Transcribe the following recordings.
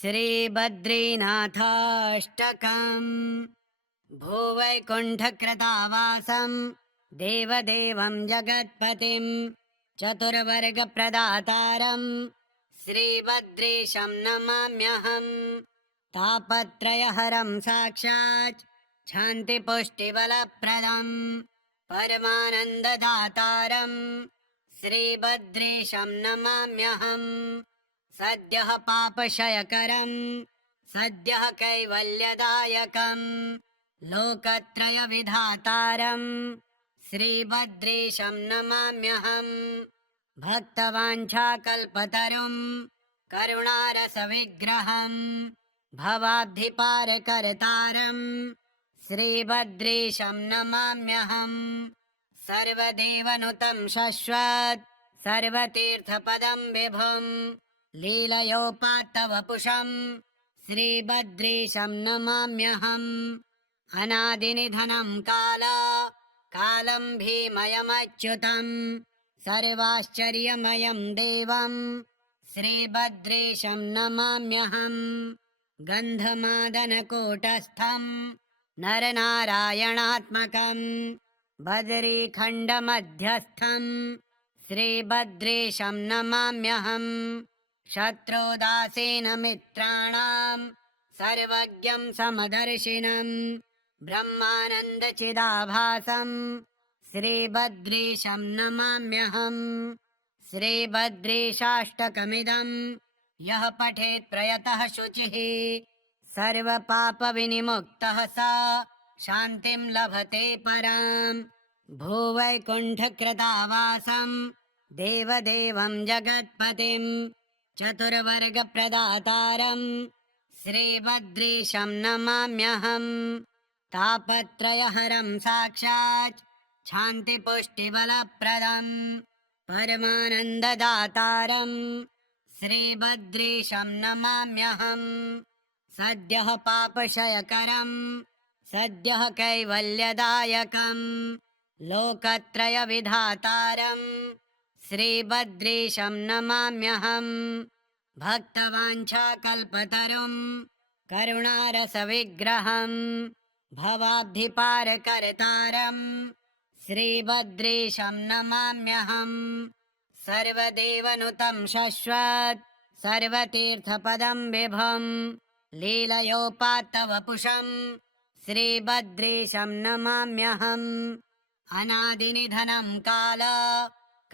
श्रीबद्रीनाथाष्टकम् भूवैकुण्ठकृतावासं देवदेवं जगत्पतिं चतुर्वर्गप्रदातारं श्रीबद्रीशं नमाम्यहम्। तापत्रयहरं साक्षात् शान्तिपुष्टिबलप्रदं परमानन्ददातारं श्रीबद्रीशं नमाम्यहम्। सद्यः पापक्षयकरं सद्यः कैवल्यदायकं लोकत्रयविधातारं श्रीबद्रीशं नमाम्यहम्। भक्तवाञ्छाकल्पतरुं करुणारसविग्रहं भवाब्धिपारकर्तारं श्रीबद्रीशं नमाम्यहम्। सर्वदेवनुतं शश्वत् सर्वतीर्थपदं विभुं लीलयोपात्तवपुषं श्रीबद्रीशं नमाम्यहम्। अनादिनिधनं कालं भीमयमच्युतं सर्वाश्चर्यमयं देवं श्रीबद्रीशं नमाम्यहम्। गन्धमादनकूटस्थं नरनारायणात्मकं बदरीखण्डमध्यस्थं श्रीबद्रीशं नमाम्यहम्। शत्रुदासीनमित्राणां सर्वज्ञं समदर्शिनं ब्रह्मानन्दचिदाभासं श्रीबद्रीशं नमाम्यहम्। श्रीबद्रीशाष्टकमिदं यः पठेत् प्रयतः शुचिः सर्वपापविनिमुक्तः स शान्तिं लभते पराम्। भूवैकुण्ठकृतावासं देवदेवं जगत्पतिं चतुर्वर्गप्रदातारं श्रीबद्रीशं नमाम्यहम्। तापत्रयहरं साक्षात् शान्तिपुष्टिबलप्रदं परमानन्ददातारं श्रीबद्रीशं नमाम्यहम्। सद्यः पापक्षयकरं सद्यः कैवल्यदायकं लोकत्रयविधातारं श्रीबद्रीशं नमाम्यहम्। भक्तवाञ्छाकल्पतरुं करुणारसविग्रहं भवाब्धिपारकर्तारं श्रीबद्रीशं नमाम्यहम्। सर्वदेवनुतं शश्वत् सर्वतीर्थपदं विभुं लीलयोपात्तवपुषं श्रीबद्रीशं नमाम्यहम्। अनादिनिधनं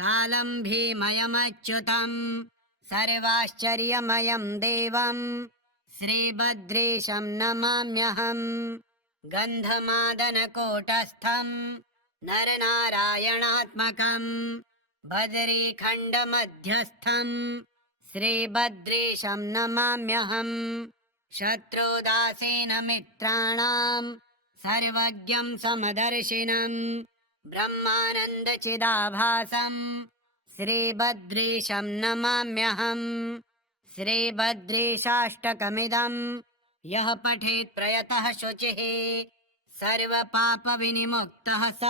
कालं भीमयमच्युतं सर्वाश्चर्यमयं देवं श्रीबद्रीशं नमाम्यहम्। गन्धमादनकूटस्थं नरनारायणात्मकं बदरीखण्डमध्यस्थं श्रीबद्रीशं नमाम्यहम्। शत्रुदासीनमित्राणां सर्वज्ञं समदर्शिनं ब्रह्मानन्दचिदाभासं श्रीबद्रीशं नमाम्यहम्। श्रीबद्रीशाष्टकमिदं यः पठेत् प्रयतः शुचिः सर्वपापविनिमुक्तः स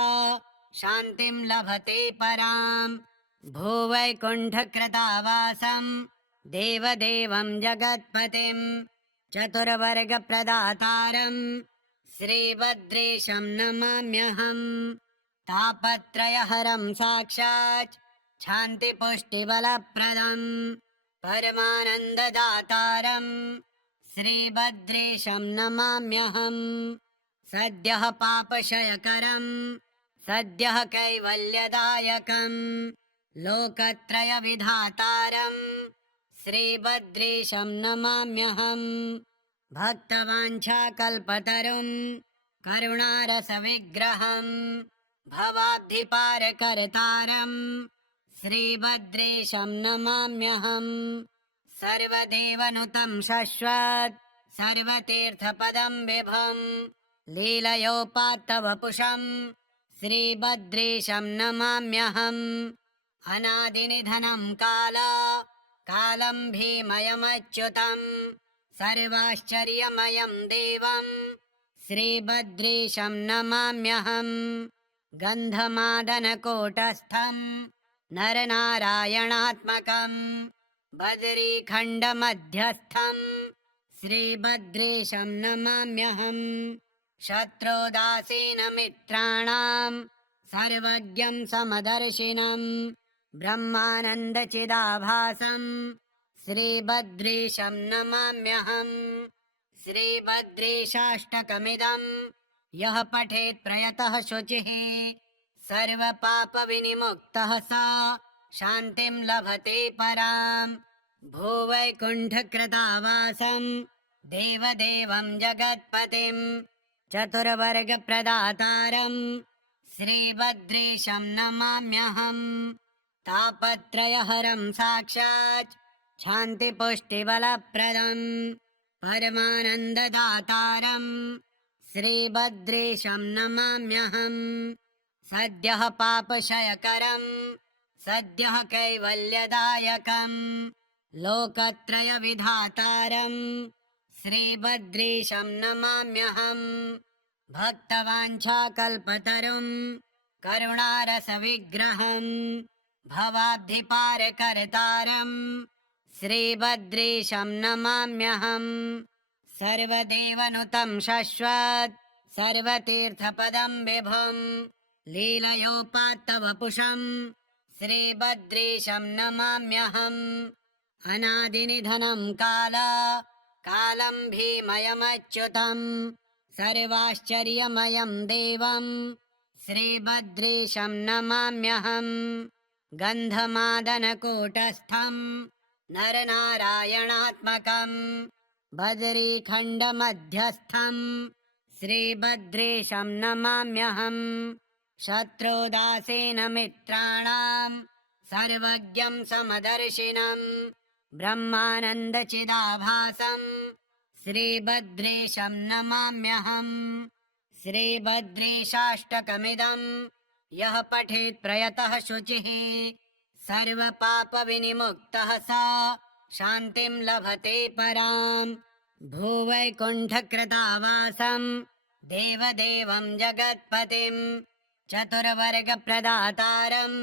शान्तिं लभते पराम्। भूवैकुण्ठकृतावासं देवदेवं जगत्पतिं चतुर्वर्गप्रदातारं श्रीबद्रीशं नमाम्यहम्। तापत्रयहरं साक्षात् शान्तिपुष्टिबलप्रदं परमानन्ददातारं श्रीबद्रीशं नमाम्यहम्। सद्यः पापक्षयकरं सद्यः कैवल्यदायकं लोकत्रयविधातारं श्रीबद्रीशं नमाम्यहम्। भक्तवाञ्छाकल्पतरुं करुणारसविग्रहं भवाब्धिपारकर्तारं श्रीबद्रीशं नमाम्यहम्। सर्वदेवनुतं शश्वत् सर्वतीर्थपदं विभुं लीलयोपात्तवपुषं श्रीबद्रीशं नमाम्यहम्। अनादिनिधनं कालं भीमयमच्युतं सर्वाश्चर्यमयं देवं श्रीबद्रीशं नमाम्यहम्। गन्धमादनकूटस्थं नरनारायणात्मकं बदरीखण्डमध्यस्थं श्रीभद्रेशं नमाम्यहम् शत्रुदासीनमित्राणां सर्वज्ञं समदर्शिनं ब्रह्मानन्दचिदाभासं श्रीभद्रेशं नमाम्यहम् श्रीभद्रेशाष्टकमिदं यः पठेत् प्रयतः शुचिः सर्वपापविनिमुक्तः स शान्तिं लभते पराम् भूवैकुण्ठकृतावासं देवदेवं जगत्पतिं चतुर्वर्गप्रदातारं श्रीभद्रेशं नमाम्यहम् तापत्रयहरं साक्षात् शान्तिपुष्टिबलप्रदं परमानन्ददातारं श्रीभद्रेशं नमाम्यहम् सद्यः पापक्षयकरं सद्यः कैवल्यदायकं लोकत्रयविधातारं श्रीभद्रेशं नमाम्यहम् भक्तवाञ्छाकल्पतरुं करुणारसविग्रहं भवाब्धिपारकर्तारं श्रीभद्रेशं नमाम्यहम् सर्वदेवनुतं शश्वत् सर्वतीर्थपदं विभुं लीलयोपात्तवपुषं श्रीभद्रेशं नमाम्यहम् अनादिनिधनं कालं भीमयमच्युतं सर्वाश्चर्यमयं देवं श्रीभद्रेशं नमाम्यहम् गन्धमादनकूटस्थं नरनारायणात्मकं बदरीखण्डमध्यस्थं श्रीभद्रेशं नमाम्यहम् शत्रुदासीनमित्राणां सर्वज्ञं समदर्शिनं ब्रह्मानन्दचिदाभासं श्रीभद्रेशं नमाम्यहम् श्रीभद्रेशाष्टकमिदं यः पठेत् प्रयतः शुचिः सर्वपापविनिमुक्तः स शान्तिं लभते पराम् भूवैकुण्ठकृतावासं देवदेवं जगत्पतिं चतुर्वर्गप्रदातारं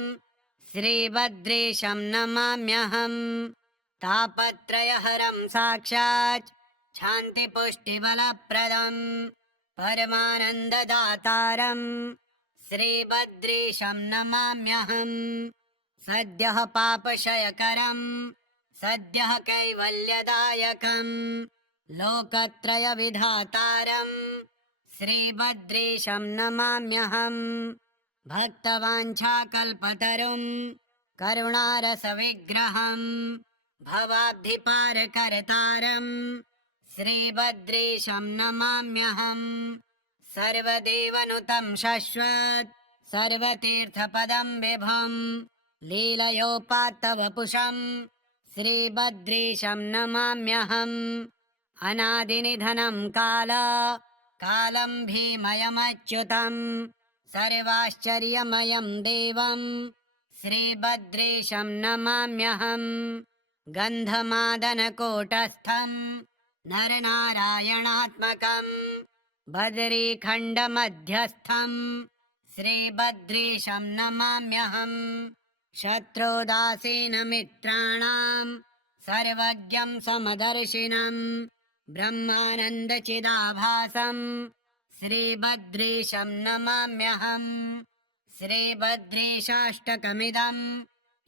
श्रीभद्रेशं नमाम्यहम् तापत्रयहरं साक्षात् शान्तिपुष्टिबलप्रदं परमानन्ददातारं श्रीभद्रेशं नमाम्यहम् सद्यः पापक्षयकरं सद्यः कैवल्यदायकं लोकत्रयविधातारं श्रीभद्रेशं नमाम्यहम् भक्तवाञ्छाकल्पतरुं करुणारसविग्रहं भवाब्धिपारकर्तारं श्रीभद्रेशं नमाम्यहम् सर्वदेवनुतं शश्वत् सर्वतीर्थपदं विभुं लीलयोपात्तवपुषं श्रीभद्रेशं नमाम्यहम् अनादिनिधनं कालं भीमयमच्युतं सर्वाश्चर्यमयं देवं श्रीभद्रेशं नमाम्यहम् गन्धमादनकूटस्थं नरनारायणात्मकं बदरीखण्डमध्यस्थं श्रीभद्रेशं नमाम्यहम् शत्रुदासीनमित्राणां सर्वज्ञं समदर्शिनं ब्रह्मानन्दचिदाभासं श्रीभद्रेशं नमाम्यहम् श्रीभद्रेशाष्टकमिदं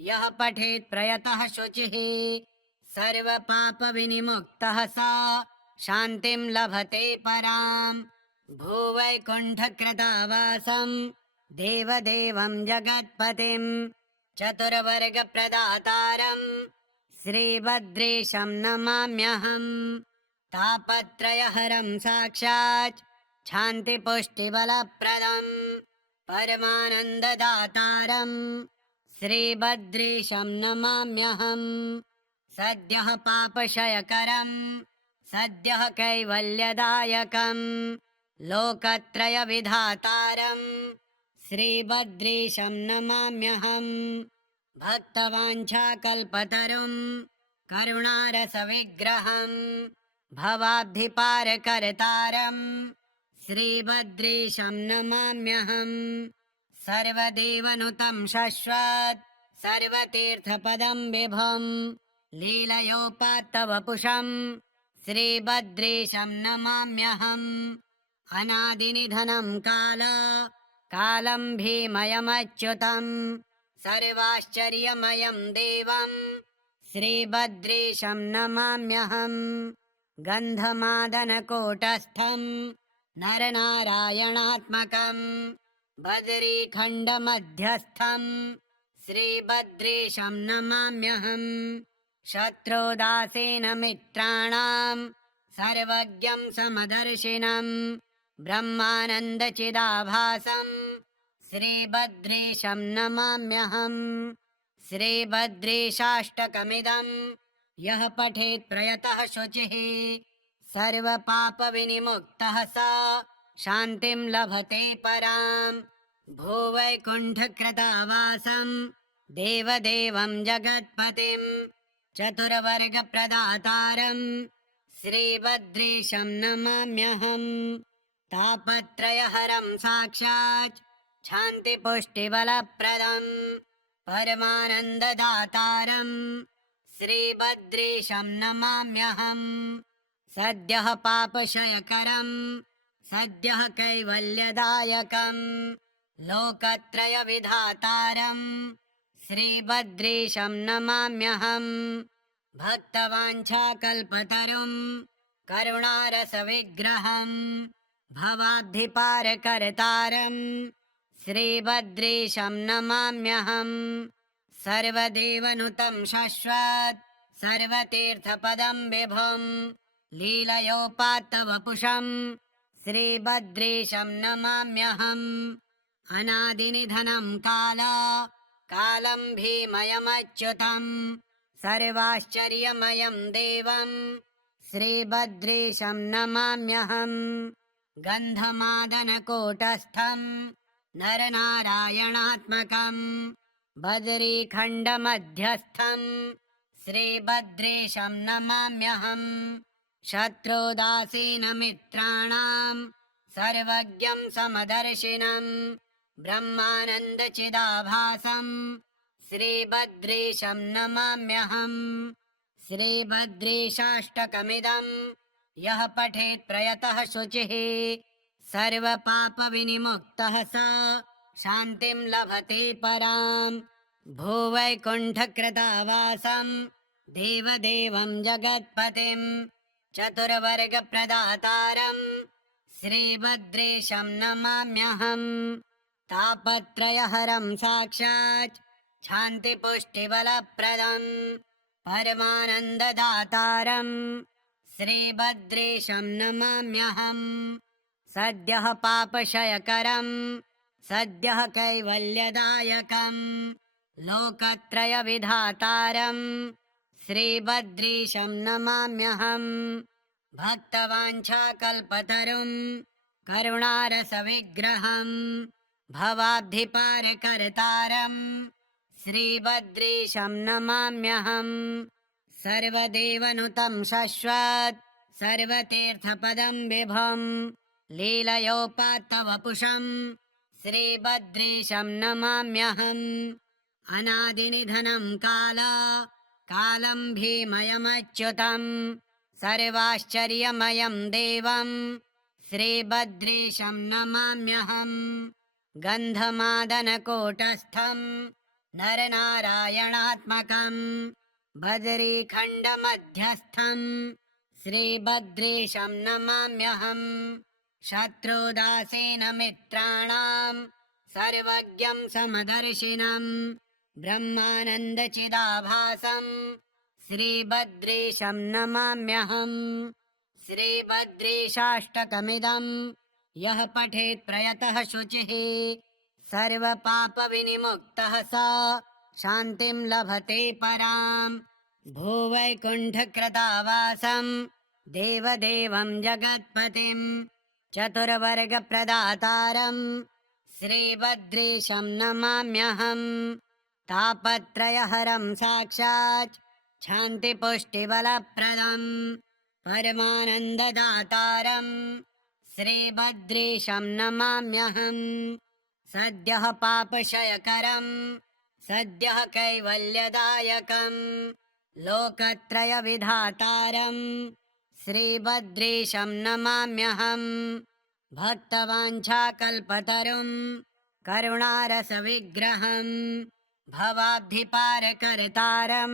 यः पठेत् प्रयतः शुचिः सर्वपापविनिमुक्तः स शान्तिं लभते पराम् भूवैकुण्ठकृतावासं देवदेवं जगत्पतिं चतुर्वर्गप्रदातारं श्रीभद्रेशं नमाम्यहम् तापत्रयहरं साक्षात् शान्तिपुष्टिबलप्रदं परमानन्ददातारं श्रीभद्रेशं नमाम्यहम् सद्यः पापक्षयकरं सद्यः कैवल्यदायकं लोकत्रयविधातारं श्रीभद्रेशं नमाम्यहम् भक्तवाञ्छाकल्पतरुं करुणारसविग्रहं भवाब्धिपारकर्तारं श्रीभद्रेशं नमाम्यहम् सर्वदेवनुतं शश्वत् सर्वतीर्थपदं विभुं लीलयोपात्तवपुषं श्रीभद्रेशं नमाम्यहम् अनादिनिधनं कालं भीमयमच्युतं सर्वाश्चर्यमयं देवं श्रीभद्रेशं नमाम्यहम् गन्धमादनकूटस्थं नरनारायणात्मकं बदरीखण्डमध्यस्थं श्रीभद्रेशं नमाम्यहम् शत्रुदासेनमित्राणां सर्वज्ञं समदर्शिनं ब्रह्मानन्दचिदाभासं श्रीभद्रेशं नमाम्यहम् श्रीभद्रेशाष्टकमिदं यः पठेत् प्रयतः शुचिः सर्वपापविनिमुक्तः स शान्तिं लभते पराम् भूवैकुण्ठकृतावासं देवदेवं जगत्पतिं चतुर्वर्गप्रदातारं श्रीभद्रेशं नमाम्यहम् तापत्रयहरं साक्षात् शान्तिपुष्टिबलप्रदं परमानन्ददातारं श्रीभद्रेशं नमाम्यहम् सद्यः पापक्षयकरं सद्यः कैवल्यदायकं लोकत्रयविधातारं श्रीभद्रेशं नमाम्यहम् भक्तवाञ्छाकल्पतरुं करुणारसविग्रहं भवाब्धिपारकर्तारं श्रीभद्रेशं नमाम्यहम् सर्वदेवनुतं शश्वत् सर्वतीर्थपदं विभुं लीलयोपात्तवपुषं श्रीभद्रेशं नमाम्यहम् अनादिनिधनं कालं भीमयमच्युतं सर्वाश्चर्यमयं देवं श्रीभद्रेशं नमाम्यहम् गन्धमादनकूटस्थं नरनारायणात्मकं बदरीखण्डमध्यस्थं श्रीभद्रेशं नमाम्यहम् शत्रुदासीनमित्राणां सर्वज्ञं समदर्शिनं ब्रह्मानन्दचिदाभासं श्रीभद्रेशं नमाम्यहम् श्रीभद्रेशाष्टकमिदं यः पठेत् प्रयतः शुचिः सर्वपापविनिमुक्तः स शान्तिं लभते पराम् भूवैकुण्ठकृतावासं देवदेवं जगत्पतिं चतुर्वर्गप्रदातारं श्रीभद्रेशं नमाम्यहम् तापत्रयहरं साक्षात् शान्तिपुष्टिबलप्रदं परमानन्ददातारं श्रीभद्रेशं नमाम्यहम् सद्यः पापक्षयकरं सद्यः कैवल्यदायकं लोकत्रयविधातारं श्रीभद्रेशं नमाम्यहम् भक्तवाञ्छाकल्पतरुं करुणारसविग्रहं भवाब्धिपारकर्तारं श्रीभद्रेशं नमाम्यहम् सर्वदेवनुतं शश्वत् सर्वतीर्थपदं विभुं लीलयोपात्तवपुषं श्रीभद्रेशं नमाम्यहम् अनादिनिधनं कालं भीमयमच्युतं सर्वाश्चर्यमयं देवं श्रीभद्रेशं नमाम्यहम् गन्धमादनकूटस्थं नरनारायणात्मकं बदरीखण्डमध्यस्थं श्रीभद्रेशं नमाम्यहम् शत्रुदासेनमित्राणां सर्वज्ञं समदर्शिनं ब्रह्मानन्दचिदाभासं श्रीभद्रेशं नमाम्यहम् श्रीभद्रेशाष्टकमिदं यः पठेत् प्रयतः शुचिः सर्वपापविनिमुक्तः स शान्तिं लभते पराम् भूवैकुण्ठकृतावासं देवदेवं जगत्पतिं चतुर्वर्गप्रदातारं श्रीभद्रेशं नमाम्यहम् तापत्रयहरं साक्षात् शान्तिपुष्टिबलप्रदं परमानन्ददातारं श्रीभद्रेशं नमाम्यहम् सद्यः पापक्षयकरं सद्यः कैवल्यदायकं लोकत्रयविधातारं श्रीबद्रीशं नमाम्यहम् भक्तवाञ्छाकल्पतरुं करुणारसविग्रहं भवाब्धिपारकर्तारं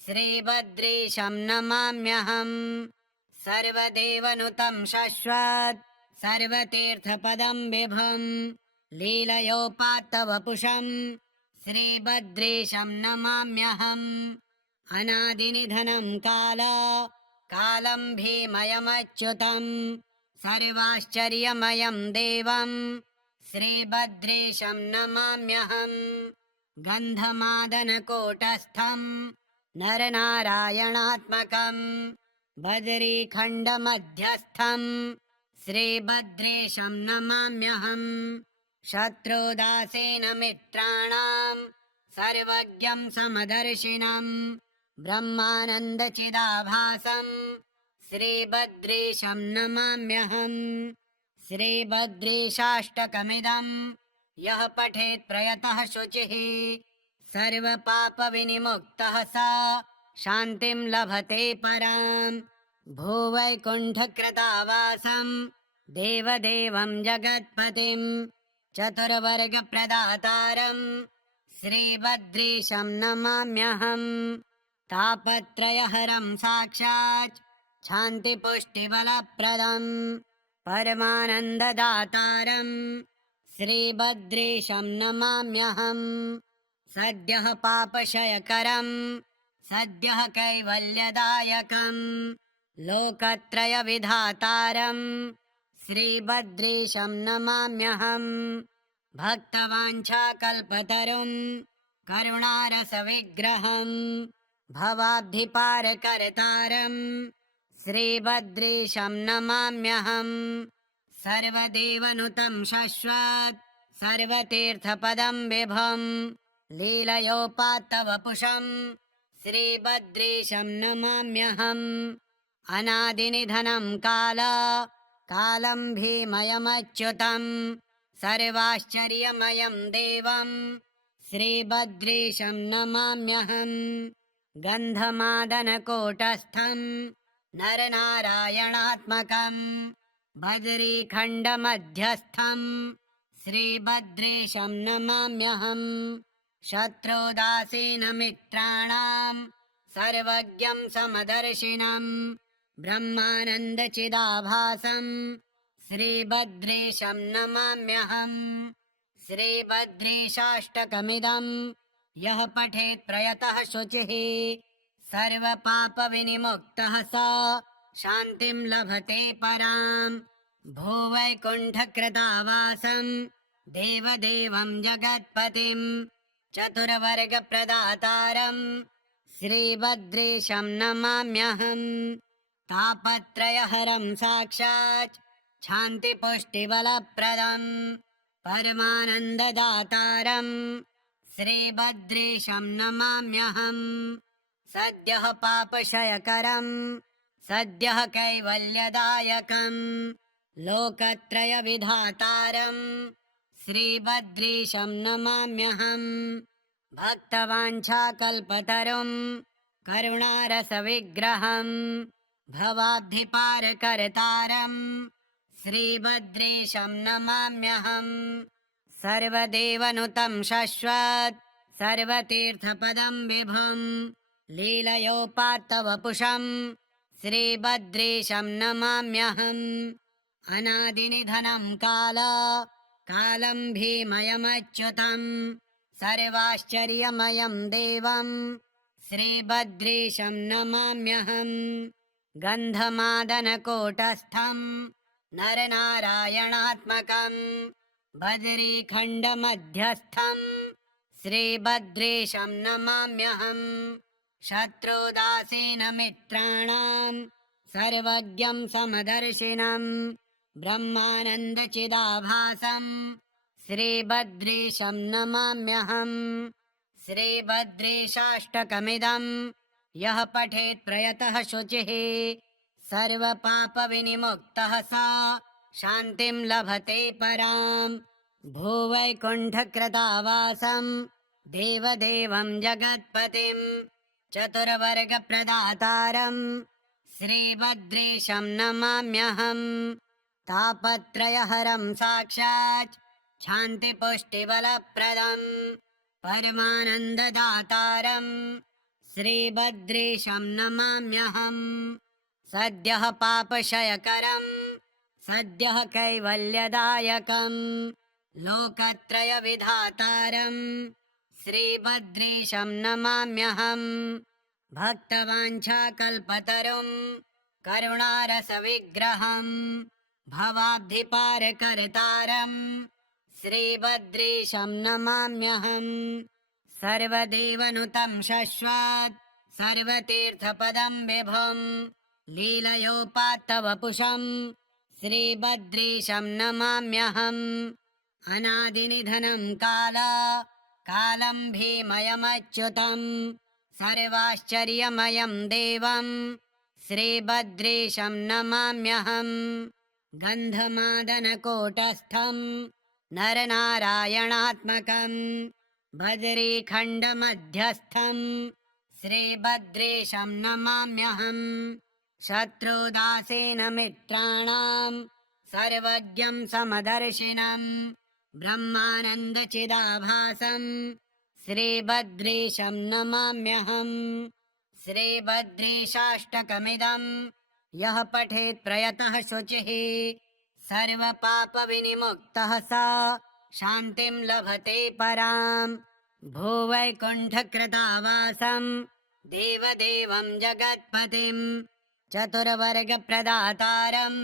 श्रीबद्रीशं नमाम्यहम् सर्वदेवनुतं शश्वत् सर्वतीर्थपदं विभुं लीलयोपात्तवपुषं श्रीबद्रीशं नमाम्यहम् अनादिनिधनं कालं भीमयमच्युतं सर्वाश्चर्यमयं देवं श्रीबद्रीशं नमाम्यहम् गन्धमादनकूटस्थं नरनारायणात्मकं बदरीखण्डमध्यस्थं श्रीबद्रीशं नमाम्यहम् शत्रुदासेनमित्राणां सर्वज्ञं समदर्शिनं ब्रह्मानन्दचिदाभासं श्रीबद्रीशं नमाम्यहम् श्रीबद्रीशाष्टकमिदं यः पठेत् प्रयतः शुचिः सर्वपापविनिमुक्तः स शान्तिं लभते पराम् भूवैकुण्ठकृतावासं देवदेवं जगत्पतिं चतुर्वर्गप्रदातारं श्रीबद्रीशं नमाम्यहम् तापत्रयहरं साक्षात् शान्तिपुष्टिबलप्रदं परमानन्ददातारं श्रीबद्रीशं नमाम्यहम् सद्यः पापक्षयकरं सद्यः कैवल्यदायकं लोकत्रयविधातारं श्रीबद्रीशं नमाम्यहम् भक्तवाञ्छाकल्पतरुं करुणारसविग्रहं भवाब्धिपारकर्तारं श्रीबद्रीशं नमाम्यहम् सर्वदेवनुतं शश्वत् सर्वतीर्थपदं विभुं लीलयोपात्तवपुषं श्रीबद्रीशं नमाम्यहम् अनादिनिधनं कालं भीमयमच्युतं सर्वाश्चर्यमयं देवं श्रीबद्रीशं नमाम्यहम् गन्धमादनकूटस्थं नरनारायणात्मकं बदरीखण्डमध्यस्थं श्रीबद्रीशं नमाम्यहम् शत्रुदासीनमित्राणां सर्वज्ञं समदर्शिनं ब्रह्मानन्दचिदाभासं श्रीबद्रीशं नमाम्यहम् श्रीबद्रीशाष्टकमिदं यः पठेत् प्रयतः शुचिः सर्वपापविनिमुक्तः स शान्तिं लभते पराम् भूवैकुण्ठकृतावासं देवदेवं जगत्पतिं चतुर्वर्गप्रदातारं श्रीबद्रीशं नमाम्यहम् तापत्रयहरं साक्षात् शान्तिपुष्टिबलप्रदं परमानन्ददातारं श्रीबद्रीशं नमाम्यहम् सद्यः पापक्षयकरं सद्यः कैवल्यदायकं लोकत्रयविधातारं श्रीबद्रीशं नमाम्यहम् भक्तवाञ्छाकल्पतरुं करुणारसविग्रहं भवाब्धिपारकर्तारं श्रीबद्रीशं नमाम्यहम् सर्वदेवनुतं शश्वत् सर्वतीर्थपदं विभुं लीलयोपात्तवपुषं श्रीबद्रीशं नमाम्यहम् अनादिनिधनं कालं भीमयमच्युतं सर्वाश्चर्यमयं देवं श्रीबद्रीशं नमाम्यहम् गन्धमादनकूटस्थं नरनारायणात्मकं बदरीखण्डमध्यस्थं श्रीबद्रीशं नमाम्यहम् शत्रुदासीनमित्राणां सर्वज्ञं समदर्शिनं ब्रह्मानन्दचिदाभासं श्रीबद्रीशं नमाम्यहम् श्रीबद्रीशाष्टकमिदं यः पठेत् प्रयतः शुचिः सर्वपापविनिमुक्तः स शान्तिं लभते पराम् भूवैकुण्ठकृतावासं देवदेवं जगत्पतिं चतुर्वर्गप्रदातारं श्रीभद्रेशं नमाम्यहं तापत्रयहरं साक्षात् शान्तिपुष्टिबलप्रदं परमानन्ददातारं श्रीभद्रेशं नमाम्यहं सद्यः पापक्षयकरं सद्यः कैवल्यदायकं लोकत्रयविधातारं श्रीभद्रेशं नमाम्यहं भक्तवाञ्छाकल्पतरुं करुणारसविग्रहं भवाब्धिपारकर्तारं श्रीभद्रेशं नमाम्यहं सर्वदेवनुतं शश्वत् सर्वतीर्थपदं विभुं लीलयोपात्तवपुषं श्रीभद्रेशं नमाम्यहम् अनादिनिधनं कालं भीमयमच्युतं सर्वाश्चर्यमयं देवं श्रीभद्रेशं नमाम्यहं गन्धमादनकोटस्थं नरनारायणात्मकं बदरीखण्डमध्यस्थं श्रीभद्रेशं नमाम्यहं शत्रुदासेनमित्राणां सर्वज्ञं समदर्शिनं ब्रह्मानन्दचिदाभासं श्रीभद्रेशं नमाम्यहं श्रीभद्रेशाष्टकमिदं यः पठेत् प्रयतः शुचिः सर्वपापविनिमुक्तः स शान्तिं लभते परां भूवैकुण्ठकृतावासं देवदेवं जगत्पतिं चतुर्वर्गप्रदातारं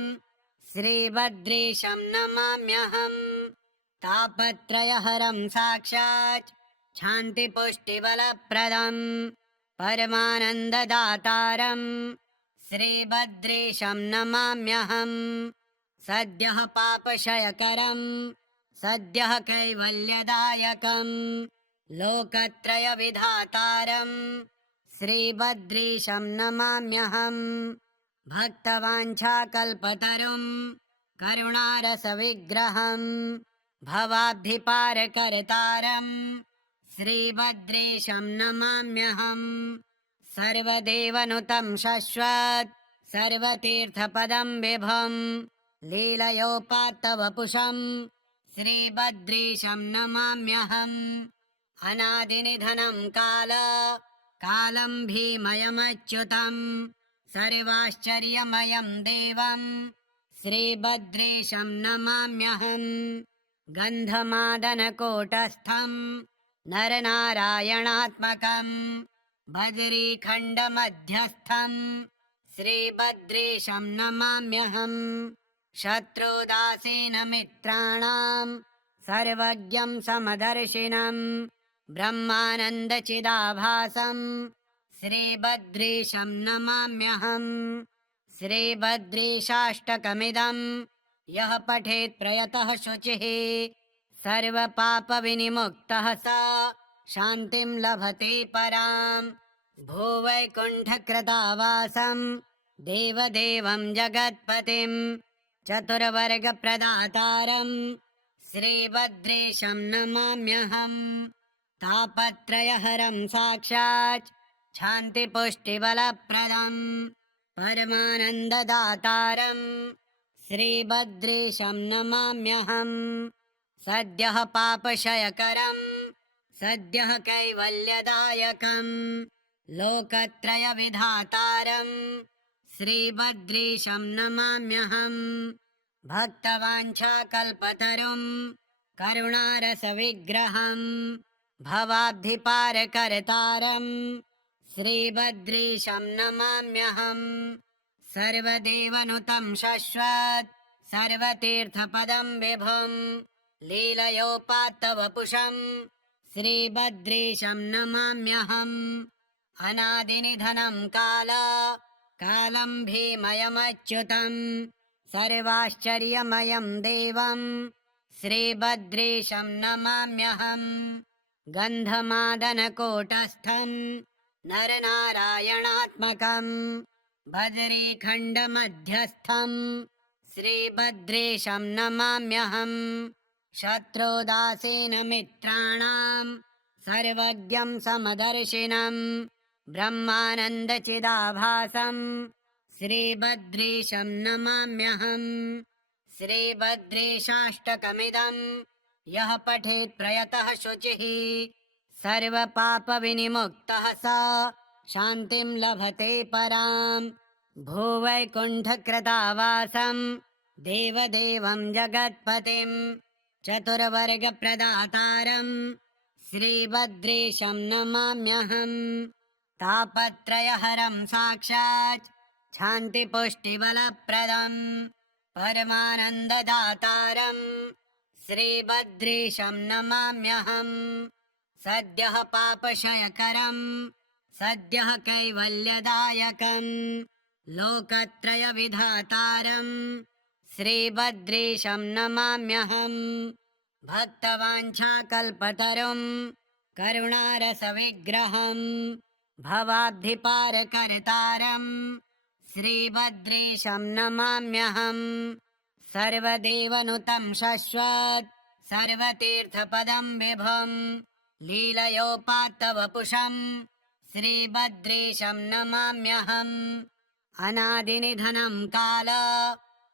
श्रीभद्रेशं नमाम्यहं तापत्रयहरं साक्षात् शान्तिपुष्टिबलप्रदं परमानन्ददातारं श्रीभद्रेशं नमाम्यहं सद्यः पापक्षयकरं सद्यः कैवल्यदायकं लोकत्रयविधातारं श्रीभद्रेशं नमाम्यहं भक्तवाञ्छाकल्पतरुं करुणारसविग्रहं भवाब्धिपारकर्तारं श्रीभद्रेशं नमाम्यहं सर्वदेवनुतं शश्वत् सर्वतीर्थपदं विभुं लीलयोपात्तवपुषं श्रीभद्रेशं नमाम्यहम् अनादिनिधनं कालं भीमयमच्युतं सर्वाश्चर्यमयं देवं श्रीभद्रेशं नमाम्यहं गन्धमादनकोटस्थं नरनारायणात्मकं बदरीखण्डमध्यस्थं श्रीभद्रेशं नमाम्यहं शत्रुदासीनमित्राणां सर्वज्ञं समदर्शिनं ब्रह्मानन्दचिदाभासं श्रीभद्रेशं नमाम्यहं श्रीभद्रेशाष्टकमिदं यः पठेत् प्रयतः शुचिः सर्वपापविनिमुक्तः स शान्तिं लभते परां भूवैकुण्ठकृतावासं देवदेवं जगत्पतिं चतुर्वर्गप्रदातारं श्रीभद्रेशं नमाम्यहं तापत्रयहरं साक्षात् शान्तिपुष्टिबलप्रदं परमानन्ददातारं श्रीभद्रेशं नमाम्यहं सद्यः पापक्षयकरं सद्यः कैवल्यदायकं लोकत्रयविधातारं श्रीभद्रेशं नमाम्यहं भक्तवाञ्छाकल्पतरुं करुणारसविग्रहं भवाब्धिपारकर्तारं श्रीभद्रेशं नमाम्यहं सर्वदेवनुतं शश्वत् सर्वतीर्थपदं विभुं लीलयोपात्तवपुषं श्रीभद्रेशं नमाम्यहम् अनादिनिधनं कालं भीमयमच्युतं सर्वाश्चर्यमयं देवं श्रीभद्रेशं नमाम्यहं गन्धमादनकोटस्थं नरनारायणात्मकं बदरीखण्डमध्यस्थं श्रीभद्रेशं नमाम्यहं शत्रुदासीनमित्राणां सर्वज्ञं समदर्शिनं ब्रह्मानन्दचिदाभासं श्रीभद्रेशं नमाम्यहम्। श्रीभद्रेशाष्टकमिदं यः पठेत् प्रयतः शुचिः सर्वपापविनिमुक्तः स शान्तिं लभते पराम्। भूवैकुण्ठकृतावासं देवदेवं जगत्पतिं चतुर्वर्गप्रदातारं श्रीभद्रेशं नमाम्यहम्। तापत्रयहरं साक्षात् शान्तिपुष्टिबलप्रदं परमानन्ददातारं श्रीभद्रेशं नमाम्यहम्। सद्यः पापक्षयकरं सद्यः कैवल्यदायकं लोकत्रयविधातारं श्रीभद्रेशं नमाम्यहम्। भक्तवाञ्छाकल्पतरुं करुणारसविग्रहं भवाब्धिपारकर्तारं श्रीभद्रेशं नमाम्यहम्। सर्वदेवनुतं शश्वत् सर्वतीर्थपदं विभुं लीलयोपात्तवपुषं श्रीभद्रेशं नमाम्यहम्। अनादिनिधनं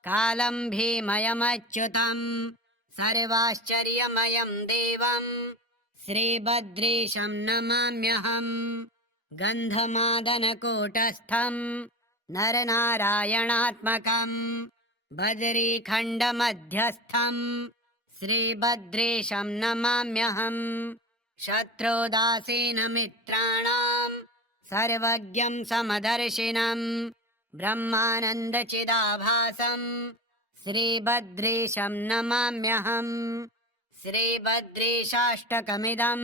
कालं भीमयमच्युतं सर्वाश्चर्यमयं देवं श्रीभद्रेशं नमाम्यहम्। गन्धमादनकूटस्थं नरनारायणात्मकं बदरीखण्डमध्यस्थं श्रीभद्रेशं नमाम्यहम्। शत्रुदासीनमित्राणां सर्वज्ञं समदर्शिनं ब्रह्मानन्दचिदाभासं श्रीभद्रेशं नमाम्यहम्। श्रीभद्रेशाष्टकमिदं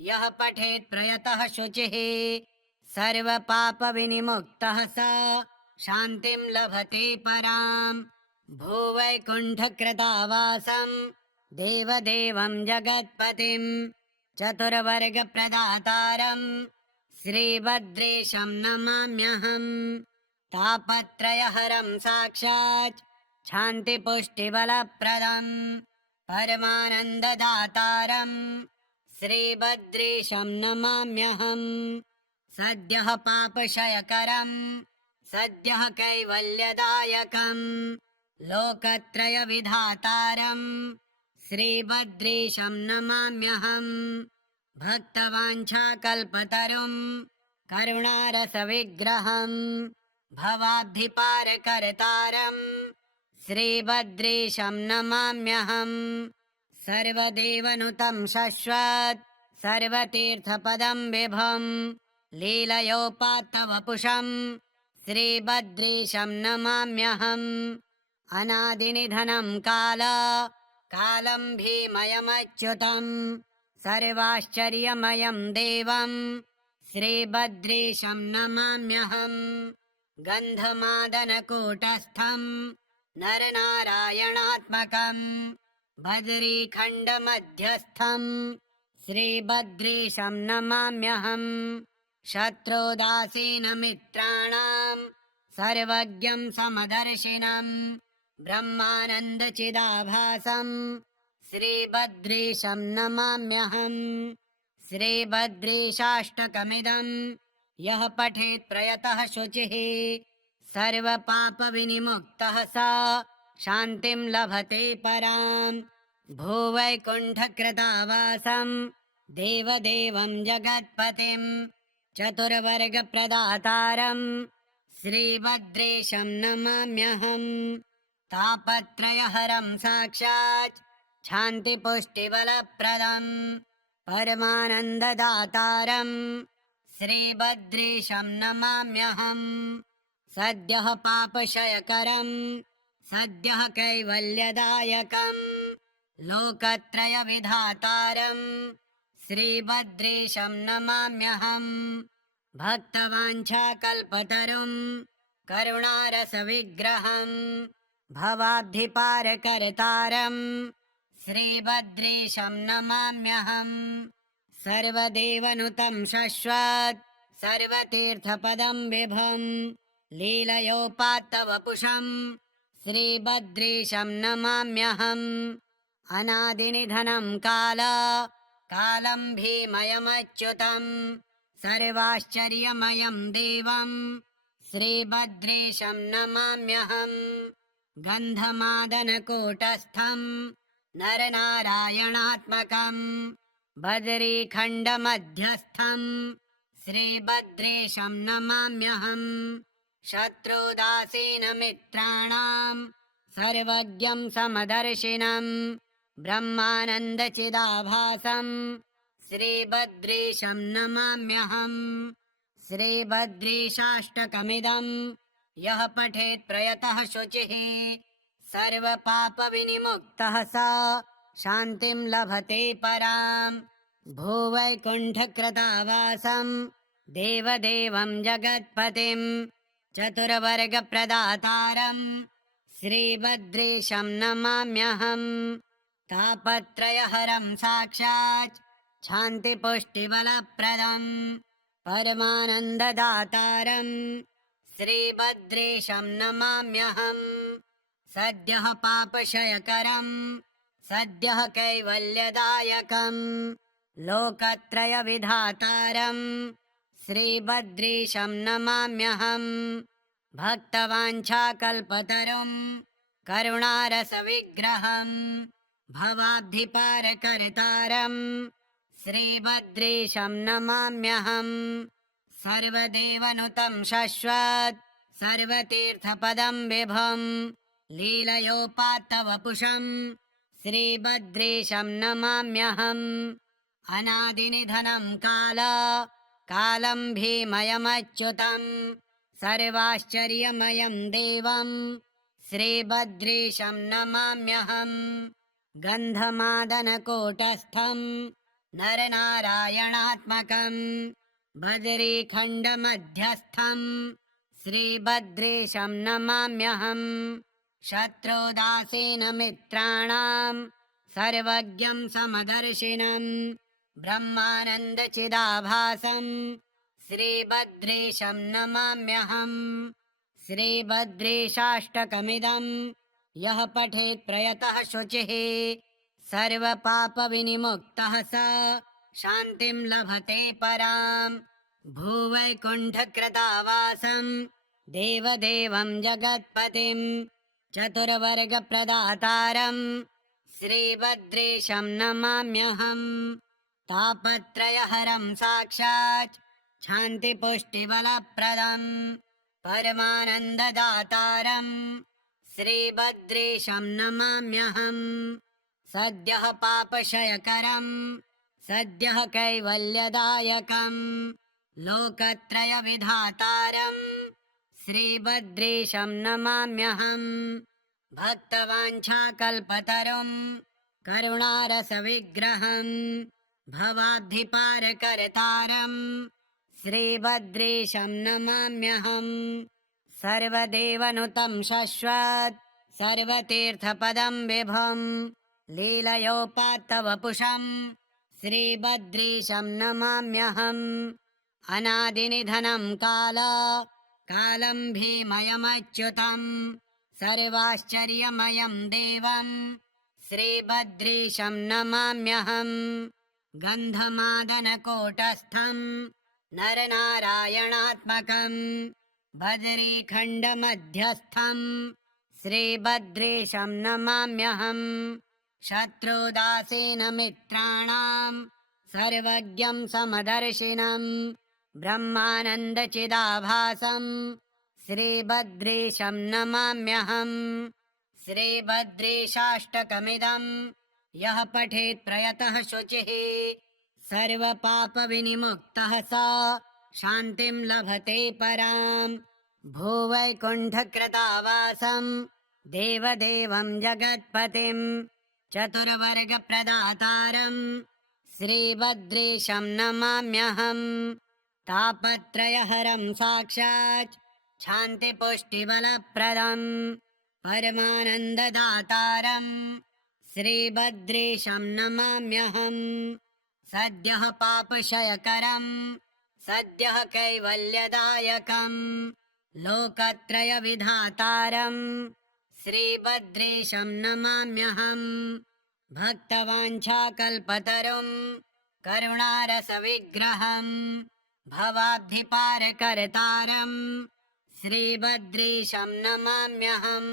यः पठेत् प्रयतः शुचिः सर्वपापविनिमुक्तः स शान्तिं लभते पराम्। भूवैकुण्ठकृतावासं देवदेवं जगत्पतिं चतुर्वर्गप्रदातारं श्रीभद्रेशं नमाम्यहम्। तापत्रयहरं साक्षात् शान्तिपुष्टिबलप्रदं परमानन्ददातारं श्रीभद्रेशं नमाम्यहम्। सद्यः पापक्षयकरं सद्यः कैवल्यदायकं लोकत्रयविधातारं श्रीभद्रेशं नमाम्यहम्। भक्तवाञ्छाकल्पतरुं करुणारसविग्रहं भवाब्धिपारकर्तारं श्रीभद्रेशं नमाम्यहम्। सर्वदेवनुतं शश्वत् सर्वतीर्थपदं विभुं लीलयोपात्तवपुषं श्रीभद्रेशं नमाम्यहम्। अनादिनिधनं कालं भीमयमच्युतं सर्वाश्चर्यमयं देवं श्रीभद्रेशं नमाम्यहम्। गन्धमादनकूटस्थं नरनारायणात्मकं बदरीखण्डमध्यस्थं श्रीभद्रेशं नमाम्यहम्। शत्रुदासीनमित्राणां सर्वज्ञं समदर्शिनं ब्रह्मानन्दचिदाभासं श्रीभद्रेशं नमाम्यहम्। श्रीभद्रेशाष्टकमिदं यः पठेत् प्रयतः शुचिः सर्वपापविनिमुक्तः स शान्तिं लभते पराम्। भूवैकुण्ठकृतावासं देवदेवं जगत्पतिं चतुर्वर्गप्रदातारं श्रीभद्रेशं नमाम्यहम्। तापत्रयहरं साक्षात् शान्तिपुष्टिबलप्रदं परमानन्ददातारं श्रीभद्रेशं नमाम्यहम्। सद्यः पापक्षयकरं सद्यः कैवल्यदायकं लोकत्रयविधातारं श्रीभद्रेशं नमाम्यहम्। भक्तवाञ्छाकल्पतरुं करुणारसविग्रहं भवाब्धिपारकर्तारं श्रीभद्रेशं नमाम्यहम्। सर्वदेवनुतं शश्वत् सर्वतीर्थपदं विभुं लीलयोपात्तवपुषं श्रीभद्रेशं नमाम्यहम्। अनादिनिधनं कालं भीमयमच्युतं सर्वाश्चर्यमयं देवं श्रीभद्रेशं नमाम्यहम् गन्धमादनकूटस्थं नरनारायणात्मकं बदरीखण्डमध्यस्थं श्रीभद्रेशं नमाम्यहम् शत्रुदासीनमित्राणां सर्वज्ञं समदर्शिनं ब्रह्मानन्दचिदाभासं श्रीभद्रेशं नमाम्यहम् श्रीभद्रेशाष्टकमिदं यः पठेत् प्रयतः शुचिः सर्वपापविनिमुक्तः स शान्तिं लभते पराम् भूवैकुण्ठकृतावासं देवदेवं जगत्पतिं चतुर्वर्गप्रदातारं श्रीभद्रेशं नमाम्यहम् तापत्रयहरं साक्षात् शान्तिपुष्टिबलप्रदम् परमानन्ददातारं श्रीभद्रेशं नमाम्यहम् सद्यः पापक्षयकरं सद्यः कैवल्यदायकं लोकत्रयविधातारं श्रीभद्रेशं नमाम्यहम् भक्तवाञ्छाकल्पतरुं करुणारसविग्रहं भवाब्धिपारकर्तारं श्रीभद्रेशं नमाम्यहम् सर्वदेवनुतं शश्वत् सर्वतीर्थपदं विभुं लीलयोपात्तवपुषं श्रीभद्रेशं नमाम्यहम् अनादिनिधनं कालं भीमयमच्युतं सर्वाश्चर्यमयं देवं श्रीभद्रेशं नमाम्यहम् गन्धमादनकूटस्थं नरनारायणात्मकं बदरीखण्डमध्यस्थं श्रीभद्रेशं नमाम्यहम् शत्रुदासीनमित्राणां सर्वज्ञं समदर्शिनं ब्रह्मानन्दचिदाभासं श्रीभद्रेशं नमाम्यहम् श्रीभद्रेशाष्टकमिदं यः पठेत् प्रयतः शुचिः सर्वपापविनिमुक्तः स शान्तिं लभते पराम् भूवैकुण्ठकृतावासं देवदेवं जगत्पतिं चतुर्वर्गप्रदातारं श्रीभद्रेशं नमाम्यहम् तापत्रयहरं साक्षात् शान्तिपुष्टिबलप्रदम् परमानन्ददातारं श्रीभद्रेशं नमाम्यहम् सद्यः पापक्षयकरं सद्यः कैवल्यदायकं लोकत्रयविधातारं श्रीभद्रेशं नमाम्यहम् भक्तवाञ्छाकल्पतरुं करुणारसविग्रहं भवाब्धिपारकर्तारं श्रीभद्रेशं नमाम्यहम् सर्वदेवनुतं शश्वत् सर्वतीर्थपदं विभुं लीलयोपात्तवपुषं श्रीभद्रेशं नमाम्यहम् अनादिनिधनं कालं भीमयमच्युतं सर्वाश्चर्यमयं देवं श्रीभद्रेशं नमाम्यहम् गन्धमादनकूटस्थं नरनारायणात्मकं बदरीखण्डमध्यस्थं श्रीभद्रेशं नमाम्यहम् शत्रुदासीनमित्राणां सर्वज्ञं समदर्शिनं ब्रह्मानन्दचिदाभासं श्रीभद्रेशं नमाम्यहम् श्रीभद्रेशाष्टकमिदं यः पठेत् प्रयतः शुचिः सर्वपापविनिमुक्तः स शान्तिं लभते पराम् भूवैकुण्ठकृतावासं देवदेवं जगत्पतिं चतुर्वर्गप्रदातारं श्रीभद्रेशं नमाम्यहम् तापत्रयहरं साक्षात् शान्तिपुष्टिबलप्रदम् परमानन्ददातारं श्रीभद्रेशं नमाम्यहम् सद्यः पापक्षयकरं सद्यः कैवल्यदायकं लोकत्रयविधातारं श्रीभद्रेशं नमाम्यहम् भक्तवाञ्छाकल्पतरुं करुणारसविग्रहं भवाब्धिपारकर्तारं श्रीबद्रीशं नमाम्यहम्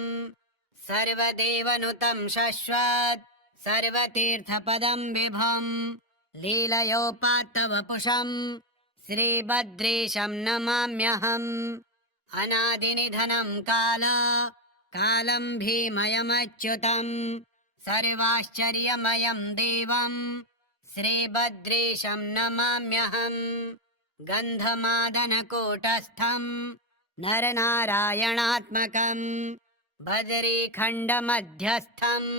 सर्वदेवनुतं शश्वत् सर्वतीर्थपदं विभुम् लीलयोपात्तवपुषम् श्रीबद्रीशं नमाम्यहम् अनादिनिधनं कालं भीमयमच्युतम् सर्वाश्चर्यमयं देवम् श्रीबद्रीशं नमाम्यहम् गन्धमादनकूटस्थम् नरनारायणात्मकम् बदरीखण्डमध्यस्थम्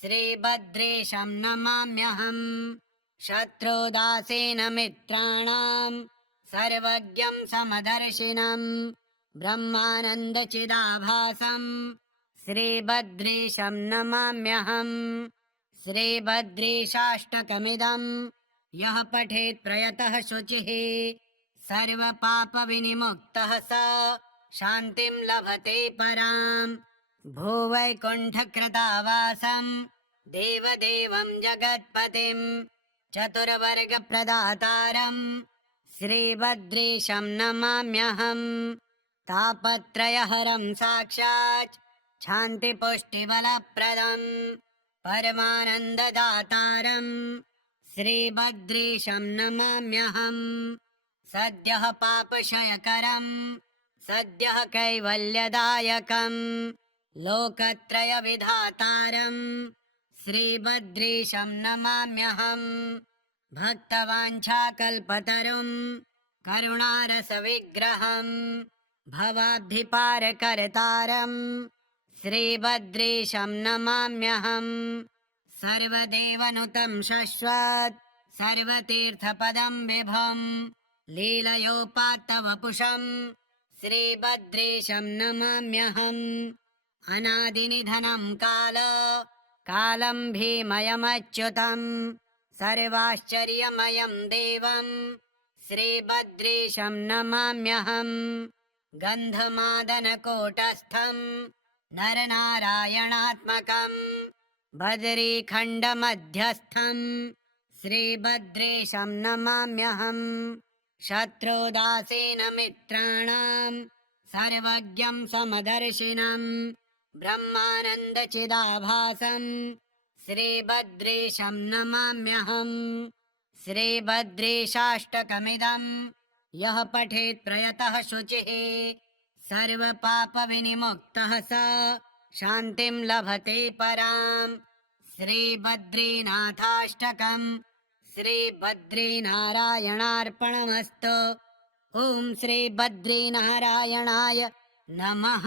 श्रीबद्रीशं नमाम्यहम् शत्रुदासीनमित्राणाम् सर्वज्ञं समदर्शिनम् ब्रह्मानन्दचिदाभासम् श्रीबद्रीशं नमाम्यहम् श्रीबद्रीशाष्टकमिदम् यः पठेत् प्रयतः शुचिः सर्वपापविनिमुक्तः स शान्तिं लभते पराम् भूवैकुण्ठकृतावासम् देवदेवं जगत्पतिम् चतुर्वर्गप्रदातारम् श्रीबद्रीशं नमाम्यहम् तापत्रयहरं साक्षात् शान्तिपुष्टिबलप्रदम् परमानन्ददातारम् श्रीबद्रीशं नमाम्यहम् सद्यः पापक्षयकरम् सद्यः कैवल्यदायकम् लोकत्रयविधातारम् श्रीबद्रीशं नमाम्यहम् भक्तवाञ्छाकल्पतरुम् करुणारसविग्रहम् भवाब्धिपारकर्तारम् श्रीबद्रीशं नमाम्यहम् सर्वदेवनुतं शश्वत् सर्वतीर्थपदं विभुम् लीलयोपात्तवपुषम् श्रीबद्रीशं नमाम्यहम् अनादिनिधनं कालं भीमयमच्युतम् सर्वाश्चर्यमयं देवम् श्रीबद्रीशं नमाम्यहम् गन्धमादनकूटस्थम् नरनारायणात्मकम् बदरीखण्डमध्यस्थम् श्रीबद्रीशं नमाम्यहम् शत्रुदासीनमित्राणाम् सर्वज्ञं समदर्शिनम् ब्रह्मानन्दचिदाभासम् श्रीबद्रीशं नमाम्यहम् श्रीबद्रीशाष्टकमिदम् यः पठेत् प्रयतः शुचिः सर्वपापविनिमुक्तः स शान्तिं लभते पराम् श्रीबद्रीनाथाष्टकम् श्रीबद्रीनारायणार्पणमस्तु। ॐ श्रीबद्रीनारायणाय नमः।